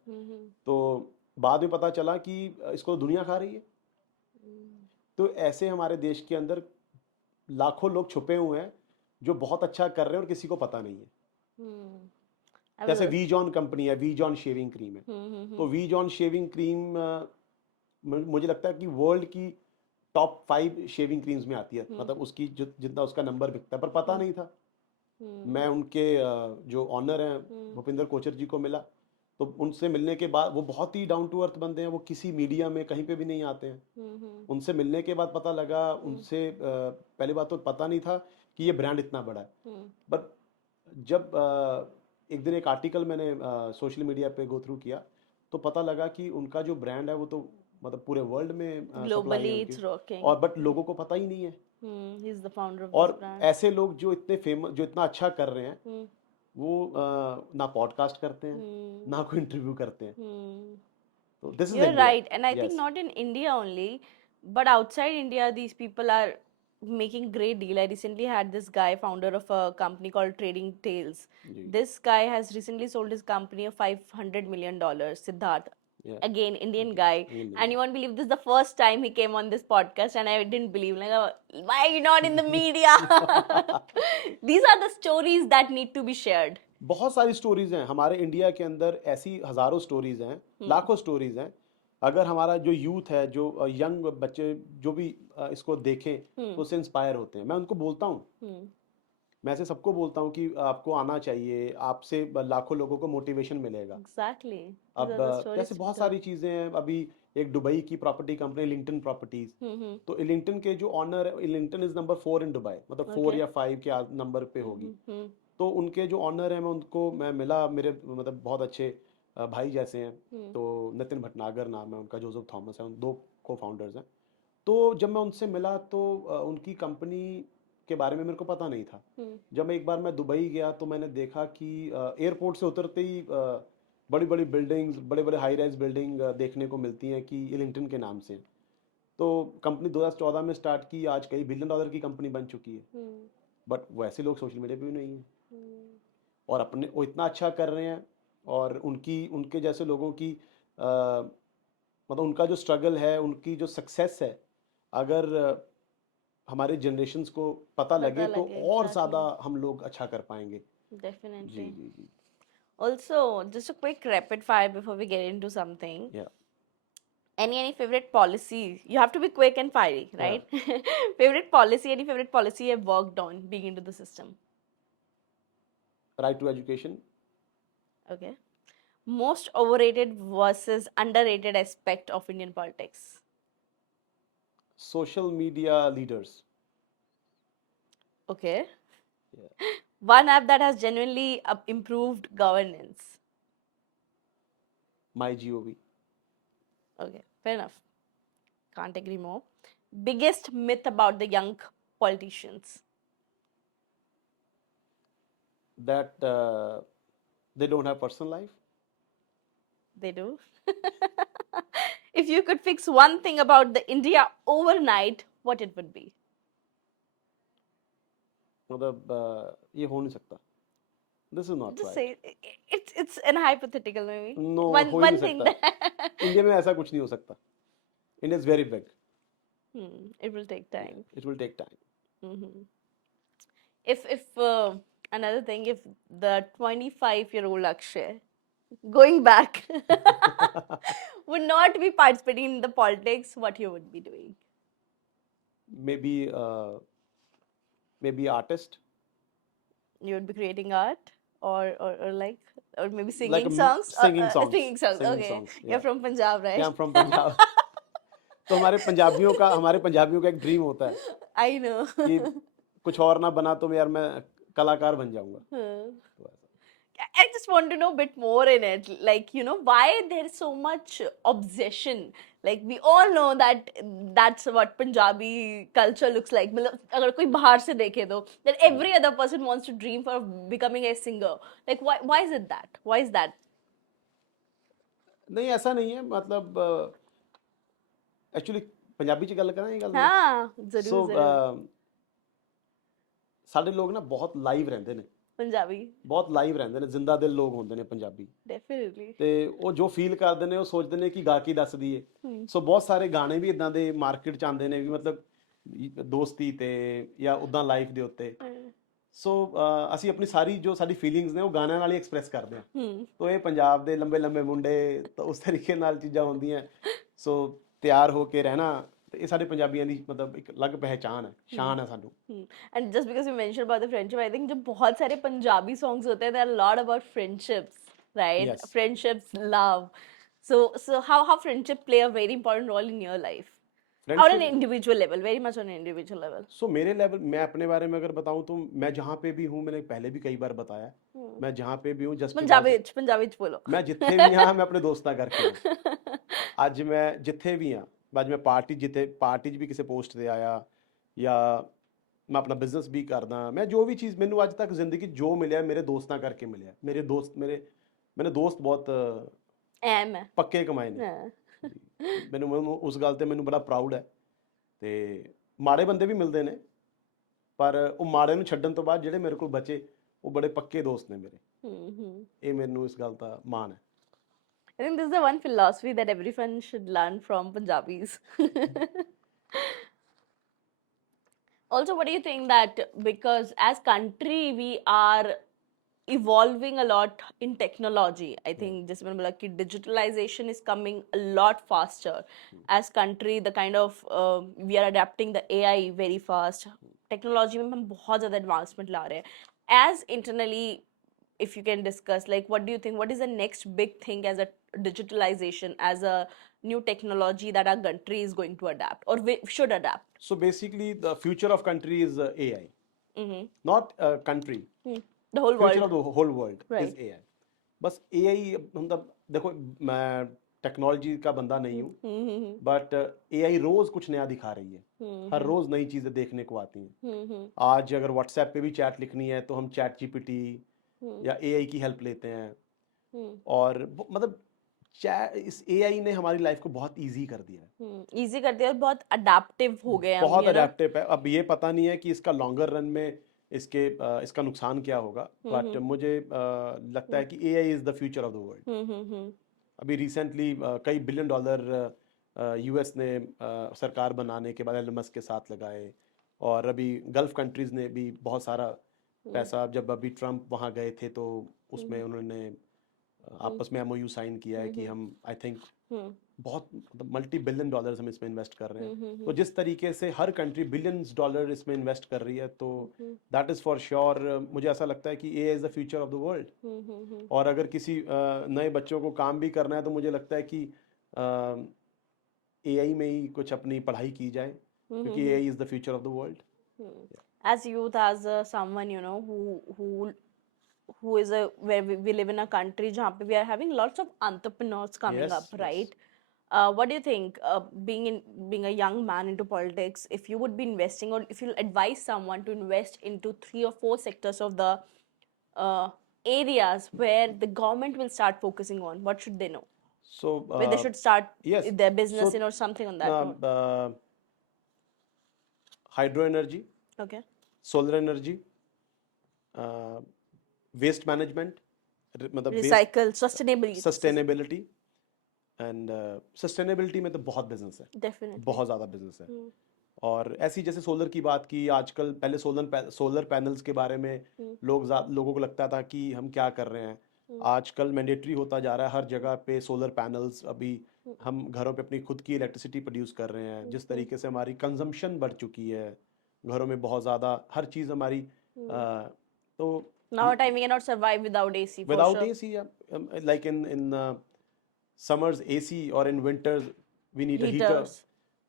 तो बाद में पता चला कि इसको दुनिया खा रही है। तो ऐसे हमारे देश के अंदर लाखों लोग छुपे हुए हैं जो बहुत अच्छा कर रहे हैं और किसी को पता नहीं है। जैसे वी जॉन कंपनी है, वी जॉन शेविंग क्रीम है। तो वी जॉन शेविंग क्रीम मुझे लगता है कि वर्ल्ड की टॉप 5 शेविंग क्रीम्स में आती है, मतलब उसकी जितना उसका नंबर बिकता है, पर पता नहीं था। मैं उनके जो ऑनर हैं भूपिंदर कोचर जी को मिला, तो उनसे मिलने के बाद, वो बहुत ही डाउन टू अर्थ बंदे हैं, वो किसी मीडिया में कहीं पे भी नहीं आते हैं। उनसे मिलने के बाद पता लगा, उनसे पहली बात तो पता नहीं था कि ये ब्रांड इतना बड़ा है। बट जब एक दिन एक आर्टिकल मैंने सोशल मीडिया पे गो थ्रू किया, तो पता लगा कि उनका जो ब्रांड है वो तो मतलब पूरे वर्ल्ड में सप्लाई है Globally, उनकी, it's rocking. और बट लोगों को पता ही नहीं है। He's the founder of this और brand. ऐसे लोग जो इतने फेमस, जो इतना अच्छा कर रहे हैं, Hmm. वो ना पॉडकास्ट करते हैं, Hmm. ना कोई इंटरव्यू करते हैं। Hmm. तो this is You're India. right, and I think yes not in India only, but outside India, these people are making great deal. I recently had this guy, founder of a company called Trading Tales. जी। This guy has recently sold his company of $500 million, Siddharth. या Again, Indian guy. Indian And you won't believe this is the first time he came on this podcast, and I didn't believe. Like, why are you not in the media? These are the stories that need to be shared. बहुत सारी stories हैं हमारे India के अंदर, ऐसी हजारों stories हैं, लाखों स्टोरीज हैं। अगर हमारा जो यूथ है, जो यंग बच्चे जो भी इसको देखें तो उससे इंस्पायर होते हैं। मैं उनको बोलता हूँ, Hmm. मैं ऐसे सबको बोलता हूँ कि आपको आना चाहिए, आपसे लाखों लोगों को मोटिवेशन मिलेगा। Exactly. These अब are the stories जैसे to be बहुत told. सारी चीज़ें हैं। अभी एक दुबई की प्रॉपर्टी कंपनी इलिंगटन प्रॉपर्टीज, Hmm. तो इलिंगटन के जो ऑनर है, इलिंगटन इज नंबर 4 इन दुबई, मतलब 4 Okay. या 5 के नंबर पे होगी। Hmm. तो उनके जो ऑनर हैं, मैं मिला, मेरे मतलब बहुत अच्छे भाई जैसे हैं। तो नितिन भटनागर नाम है उनका, जोसेफ थॉमस है, उन दो को फाउंडर्स हैं। तो जब मैं उनसे मिला तो उनकी कंपनी के बारे में मेरे को पता नहीं था। जब मैं एक बार मैं दुबई गया तो मैंने देखा कि एयरपोर्ट से उतरते ही बड़ी बड़ी बिल्डिंग्स, बड़े बड़े हाई राइज बिल्डिंग देखने को मिलती हैं कि इलिंगटन के नाम से। तो कंपनी 2014 में स्टार्ट की, आज कई बिलियन डॉलर की कंपनी बन चुकी है। बट वैसे लोग सोशल मीडिया पे भी नहीं है, और अपने वो इतना अच्छा कर रहे हैं। और उनके जैसे लोगों की मतलब उनका जो स्ट्रगल है, उनकी जो सक्सेस है, अगर हमारे जनरेशंस को पता लगे पता तो लगे, और ज़्यादा exactly. हम लोग अच्छा कर पाएंगे। जी Definitely. जी जी। Also, just a quick rapid fire before we get into something. या Any favorite policy? You have to be quick and fiery, या right? Favorite policy, any favorite policy you have worked on being into the system? Right to education. Okay. Most overrated versus underrated aspect of Indian politics? Social media leaders. Okay. One app that has genuinely improved governance? My G O V. Okay, fair enough. Can't agree more. Biggest myth about the young politicians? That they don't have personal life. They do. If you could fix one thing about the India overnight, what it would be? मतलब ये हो नहीं सकता। This is not Just right. say it's an hypothetical maybe. No, One हो ही नहीं one thing सकता। that India में ऐसा कुछ नहीं हो सकता। India is very big. it will take time. It will take time. Hmm. If another thing, if the 25-year-old Akshay going back would not be participating in the politics, what you would be doing? May be artist, You would be creating art or like or maybe like singing songs or singing songs, singing songs. Singing Okay, songs. you're from Punjab, या right? From Punjab. तो हमारे पंजाबियों का एक dream होता है I know. कि कुछ और ना बना तो यार मैं कलाकार बन जाऊंगा। तो ऐसा। I just want to know a bit more in it. Like, why there's so much obsession. Like, we all know that that's what Punjabi culture looks like. मतलब अगर कोई बाहर से देखे तो, that every other person wants to dream for becoming a singer. Like, why is it that? Why is that? नहीं, ऐसा नहीं है, मतलब एक्चुअली पंजाबी च गल करां, ये गल हाँ, सो जरूर जरूर. ਸਾਡੇ ਲੋਕ ਨਾ ਬਹੁਤ ਲਾਈਵ ਰਹਿੰਦੇ ਨੇ, Punjabi, ਬਹੁਤ ਲਾਈਵ ਰਹਿੰਦੇ ਨੇ, ਜ਼ਿੰਦਾ ਦਿਲ ਲੋਕ ਹੁੰਦੇ ਨੇ ਪੰਜਾਬੀ। definitely. ਤੇ ਉਹ ਜੋ ਫੀਲ ਕਰਦੇ ਨੇ ਉਹ ਸੋਚਦੇ ਨੇ ਕਿ ਗਾ ਕੇ ਦੱਸ ਦਈਏ। ਸੋ ਬਹੁਤ ਸਾਰੇ ਗਾਣੇ ਵੀ ਇਦਾਂ ਦੇ ਮਾਰਕੀਟ ਚ ਆਉਂਦੇ ਨੇ ਵੀ ਮਤਲਬ ਦੋਸਤੀ ਤੇ ਜਾਂ ਉਦਾਂ ਲਾਈਫ ਦੇ ਉੱਤੇ। ਸੋ ਅਸੀਂ ਆਪਣੀ ਸਾਰੀ ਜੋ ਸਾਡੀ ਫੀਲਿੰਗਸ ਨੇ ਉਹ ਗਾਣਿਆਂ ਨਾਲ ਹੀ ਐਕਸਪ੍ਰੈਸ ਕਰਦੇ ਹਾਂ। ਤੋ ਇਹ ਪੰਜਾਬ ਦੇ ਲੰਬੇ ਲੰਬੇ ਮੁੰਡੇ ਤਾਂ ਉਸ ਤਰੀਕੇ ਨਾਲ ਚੀਜ਼ਾਂ ਹੁੰਦੀਆਂ। ਸੋ ਤਿਆਰ ਹੋ ਕੇ ਰਹਿਣਾ, ਤੇ ਇਹ ਸਾਡੇ ਪੰਜਾਬੀਆਂ ਦੀ ਮਤਲਬ ਇੱਕ ਅਲੱਗ ਪਹਿਚਾਨ ਹੈ, ਸ਼ਾਨ ਹੈ ਸਾਨੂੰ। And just because you mentioned about the friendship, I think जो बहुत सारे पंजाबी songs होते हैं, there are a lot about friendships, right? Yes. Friendships, love. So how friendship play a very important role in your life? on an friendship individual level, very much on an individual level. सो मेरे level, मैं अपने बारे में अगर बताऊं तो मैं जहाँ पे भी हूँ, मैंने पहले भी कई बार बताया, Hmm. मैं जहाँ पे भी हूँ जस्ट Punjabi बिकॉज ਚ पंजाबी ਚ बोलो मैं जिथे भी हाँ मैं अपने दोस्तां करके हूँ। ਅੱਜ ਮੈਂ ਜਿੱਥੇ ਵੀ ਹਾਂ, ਅੱਜ ਮੈਂ ਪਾਰਟੀ 'ਚ ਵੀ ਕਿਸੇ ਪੋਸਟ ਤੇ ਆਇਆ, ਜਾਂ ਮੈਂ ਆਪਣਾ ਬਿਜ਼ਨਸ ਵੀ ਕਰਦਾ, ਮੈਂ ਜੋ ਵੀ ਚੀਜ਼ ਮੈਨੂੰ ਅੱਜ ਤੱਕ ਜ਼ਿੰਦਗੀ 'ਚ ਜੋ ਮਿਲਿਆ ਮੇਰੇ ਦੋਸਤਾਂ ਕਰਕੇ ਮਿਲਿਆ। ਮੇਰੇ ਦੋਸਤ ਮੈंने ਦੋਸਤ ਬਹੁਤ ਐਮ ਹੈ ਪੱਕੇ ਕਮਾਏ ਨੇ ਹਾਂ ਜੀ। ਮੈਨੂੰ ਉਸ ਗੱਲ ਤੇ ਮੈਨੂੰ ਬੜਾ ਪ੍ਰਾਊਡ ਹੈ। ਤੇ ਮਾੜੇ ਬੰਦੇ ਵੀ ਮਿਲਦੇ ਨੇ, ਪਰ ਉਹ ਮਾੜੇ ਨੂੰ ਛੱਡਣ ਤੋਂ ਬਾਅਦ ਜਿਹੜੇ ਮੇਰੇ ਕੋਲ ਬਚੇ ਉਹ ਬੜੇ ਪੱਕੇ ਦੋਸਤ ਨੇ ਮੇਰੇ। ਇਹ ਮੈਨੂੰ ਇਸ ਗੱਲ ਦਾ ਮਾਣ ਹੈ। I think this is the one philosophy that everyone should learn from Punjabis. Also, what do you think that because as country we are evolving a lot in technology, I think just when like digitalization is coming a lot faster as country, the kind of we are adapting the AI very fast. Technology में हम बहुत ज़्यादा advancement ला रहे हैं. As internally, if you can discuss, like what do you think? What is the next big thing as a digitalization, as a new technology that our country is going to adapt or we should adapt? So basically the future of country is AI, not country, The whole future world. of the whole world is Right. AI. बस AI मतलब देखो, मैं technology का बंदा नहीं हूँ, but AI रोज कुछ नया दिखा रही है, हर रोज नई चीजें देखने को आती हैं। आज अगर व्हाट्सएप पे भी चैट लिखनी है तो हम चैट GPT या AI की हेल्प लेते हैं, और मतलब इस AI ने हमारी लाइफ को बहुत इजी कर दिया है, इजी कर दिया और बहुत अडेप्टिव हो गए हम, बहुत you know? अडेप्टिव है। अब ये पता नहीं है कि इसका लॉन्गर रन में इसका नुकसान क्या होगा, बट मुझे लगता है कि AI is the future of the world. अभी रिसेंटली कई बिलियन डॉलर यूएस ने सरकार बनाने के बाद एलन मस्क के साथ लगाए, और अभी गल्फ कंट्रीज ने भी बहुत सारा पैसा, जब अभी ट्रम्प वहाँ गए थे तो उसमें उन्होंने आपस में MOU साइन किया है कि हम आई थिंक बहुत मल्टी बिलियन डॉलर्स हम इसमें इन्वेस्ट कर रहे हैं। तो जिस तरीके से हर कंट्री बिलियंस डॉलर इसमें इन्वेस्ट कर रही है, तो दैट इज़ फॉर श्योर, मुझे ऐसा लगता है कि AI is the future of the world. और अगर किसी नए बच्चों को काम भी करना है तो मुझे लगता है कि AI में ही कुछ अपनी पढ़ाई की जाए, क्योंकि AI is the future of the world. As youth, as someone, you know, who is a where we live in a country जहाँ पे we are having lots of entrepreneurs coming Yes, up, yes. right? What do you think, being a young man into politics, if you would be investing, or if you advise someone to invest into 3 or 4 sectors of the areas where the government will start focusing on, what should they know? So Where they should start yes, their business so in or something on that note? Hydro energy, Okay. Solar energy, waste management, मतलब Recycle, sustainability. Sustainability, and sustainability में तो बहुत business है, Definitely. बहुत ज़्यादा business है। और ऐसी जैसे सोलर की बात की, आजकल पहले सोलर पैनल्स के बारे में लोगों को लगता था कि हम क्या कर रहे हैं, आजकल मैंडेटरी होता जा रहा है, हर जगह पे सोलर पैनल्स। अभी हम घरों पे अपनी खुद की इलेक्ट्रिसिटी प्रोड्यूस कर रहे हैं, जिस तरीके से हमारी कंजम्पशन बढ़ चुकी है घरों में बहुत ज़्यादा, हर चीज़ हमारी तो Now time we cannot survive without AC for without sure. AC, like in summers AC, और in winters we need a heater। Heaters.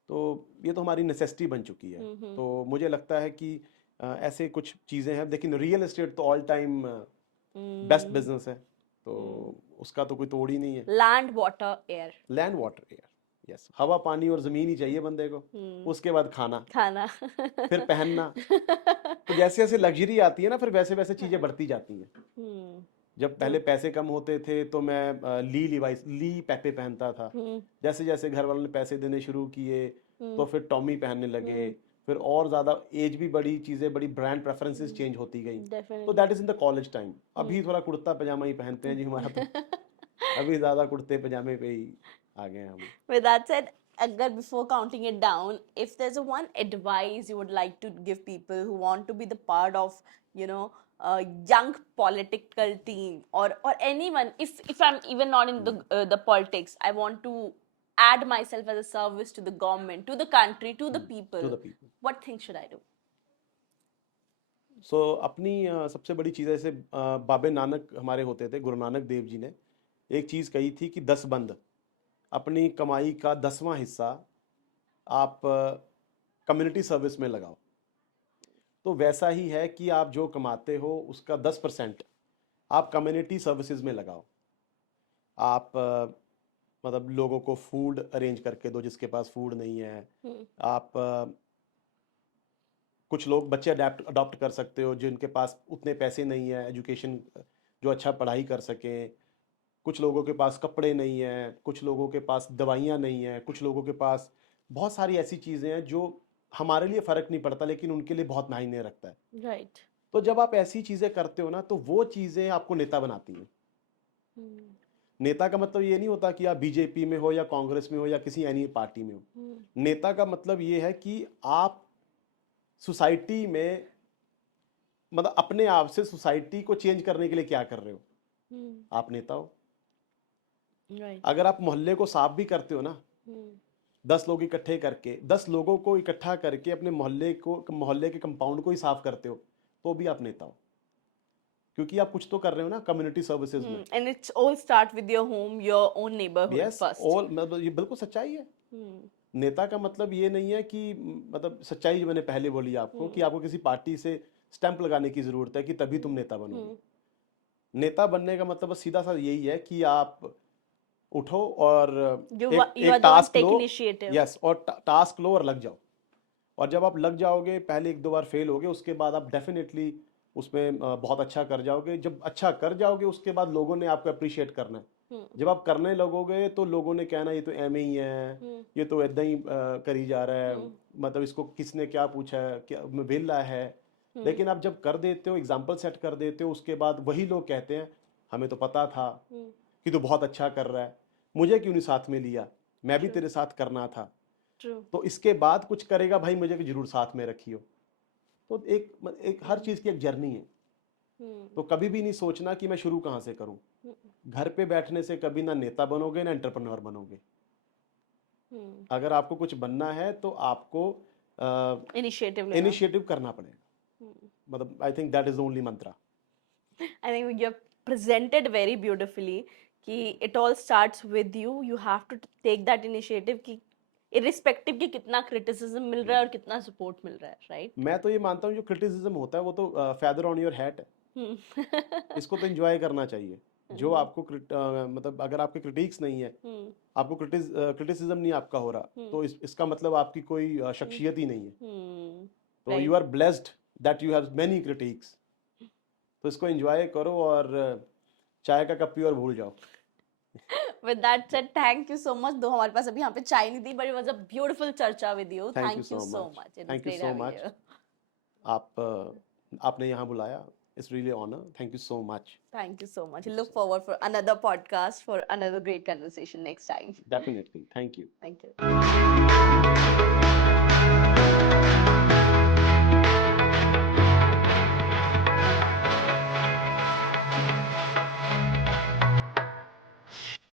तो ये तो हमारी नेसेसिटी बन चुकी है। तो मुझे लगता है कि ऐसे कुछ चीज़ें हैं, लेकिन रियल एस्टेट तो ऑल टाइम बेस्ट बिजनेस है, तो उसका तो कोई तोड़ ही नहीं है। Land, water, air. Land water air, yes, हवा पानी और ज़मीन ही चाहिए बंदे को, उसके बाद खाना, खाना. फिर पहनना। तो जैसे जैसे लग्जरी आती है ना, फिर वैसे वैसे चीज़ें बढ़ती जाती हैं। जब पहले पैसे कम होते थे तो मैं ली पेपे पहनता था, जैसे जैसे घर वालों ने पैसे देने शुरू किए तो फिर टॉमी पहनने लगे, फिर और ज़्यादा एज भी बड़ी, चीज़ें बड़ी, ब्रांड प्रेफरेंसेस चेंज होती गई। तो that is in the college time. अभी थोड़ा कुर्ता पजामा ही पहनते हैं जी हमारा तो अभी ज़्यादा कुर्ते पजामे पे ही आ गए हम। With that said, agar before counting it down, if there's a one advice you would like to give people who want to be the part of, you know, a young political team, or anyone, if I'm even not in the politics, I want to add myself as a service to the government, to the country, to the people. To the people. What things should I do? सो अपनी सबसे बड़ी चीज़ है, जैसे बाबे नानक हमारे होते थे, गुरु नानक देव जी ने एक चीज़ कही थी कि 10 बंद अपनी कमाई का 10वां हिस्सा आप कम्युनिटी सर्विस में लगाओ। तो वैसा ही है कि आप जो कमाते हो उसका 10% आप कम्युनिटी सर्विसेज में लगाओ। आप मतलब लोगों को फूड अरेंज करके दो जिसके पास फूड नहीं है। हम्म, आप कुछ लोग बच्चे अडॉप्ट कर सकते हो जिनके पास उतने पैसे नहीं है एजुकेशन, जो अच्छा पढ़ाई कर सकें। कुछ लोगों के पास कपड़े नहीं है, कुछ लोगों के पास दवाइयाँ नहीं है, कुछ लोगों के पास बहुत सारी ऐसी चीज़ें हैं जो हमारे लिए फ़र्क नहीं पड़ता लेकिन उनके लिए बहुत मायने रखता है। राइट। तो जब आप ऐसी चीज़ें करते हो ना तो वो चीज़ें आपको नेता बनाती हैं। हम्म, नेता का मतलब ये नहीं होता कि आप बीजेपी में हो या कांग्रेस में हो या किसी एनी पार्टी में हो। हम्म, नेता का मतलब ये है कि आप सोसाइटी में मतलब अपने आप से सोसाइटी को चेंज करने के लिए क्या कर रहे हो, हम्म, आप नेता हो। राइट। अगर आप मोहल्ले को साफ भी करते हो ना, हम्म, 10 लोग इकट्ठे करके 10 लोगों को इकट्ठा करके अपने मोहल्ले के कंपाउंड को ही साफ करते हो तो भी आप नेता हो, क्योंकि आप कुछ तो कर रहे हो ना कम्युनिटी सर्विसेज में। and it's all start with your home, your own neighborhood yes, first. All मतलब ये बिल्कुल सच्चाई है। हम्म, नेता का मतलब ये नहीं है कि मतलब सच्चाई जो मैंने पहले बोली आपको कि आपको किसी पार्टी से स्टैंप लगाने की जरूरत है कि तभी तुम नेता बनोगे। हम्म, नेता बनने का मतलब बस सीधा सा यही है कि आप उठो और एक you are एक the one task take low. initiative. Yes, और टास्क लो और लग जाओ। और जब आप लग जाओगे, पहले एक दो बार फेल होगे, उसके बाद आप डेफिनेटली उसमें बहुत अच्छा कर जाओगे। जब अच्छा कर जाओगे उसके बाद लोगों ने आपको अप्रिशिएट करना है। हम्म, जब आप करने लगोगे तो लोगों ने कहना ये तो एम ही है, हम्म, ये तो इतना ही करी जा रहा है, हम्म, मतलब इसको किसने क्या पूछा है, क्या वेला है। लेकिन आप जब कर देते हो, एग्जाम्पल सेट कर देते हो, उसके बाद वही लोग कहते हैं हमें तो पता था हम्म, कि तू बहुत अच्छा कर रहा है, मुझे क्यों नहीं साथ में लिया, मैं भी true, तेरे साथ करना था। true. तो इसके बाद कुछ करेगा भाई, मुझे भी जरूर साथ में रखियो। तो एक हर चीज़ की एक जर्नी है। हम्म, तो कभी भी नहीं सोचना कि मैं शुरू कहाँ से करूँ। घर पे बैठने से कभी ना नेता बनोगे ना एंटरप्रेन्योर बनोगे। हम्म, अगर आपको कुछ बनना है तो आपको initiative लेना. इनिशिएटिव करना पड़ेगा। मतलब I think that is the only Mantra. I think you have presented very beautifully कि it all starts with you. You have to take that initiative कि irrespective कि कितना criticism मिल रहा है और कितना support मिल रहा है, right? मैं तो ये मानता हूँ जो क्रिटिसिज्म होता है वो तो फेदर ऑन योर हैट है। इसको तो एंजॉय करना चाहिए। जो आपको मतलब अगर आपके क्रिटिक्स नहीं है, आपको क्रिटिसिज्म नहीं आपका हो रहा, तो इसका मतलब आपकी कोई शख्सियत ही नहीं है। तो Right. You are blessed that you have many critics. तो इसको एंजॉय करो और चाय का कप पियो और भूल जाओ। With that said, thank you so much. दो हमारे पास अभी यहाँ पे चाय नहीं थी, but it was a beautiful चर्चा with you. Thank you Thank you so so मच, much. It was thank you great so having much. you. आपने यहाँ बुलाया, it's really honour, thank you so much. Thank you so much. Look forward for another podcast for another great conversation next time. Definitely, thank you. Thank you.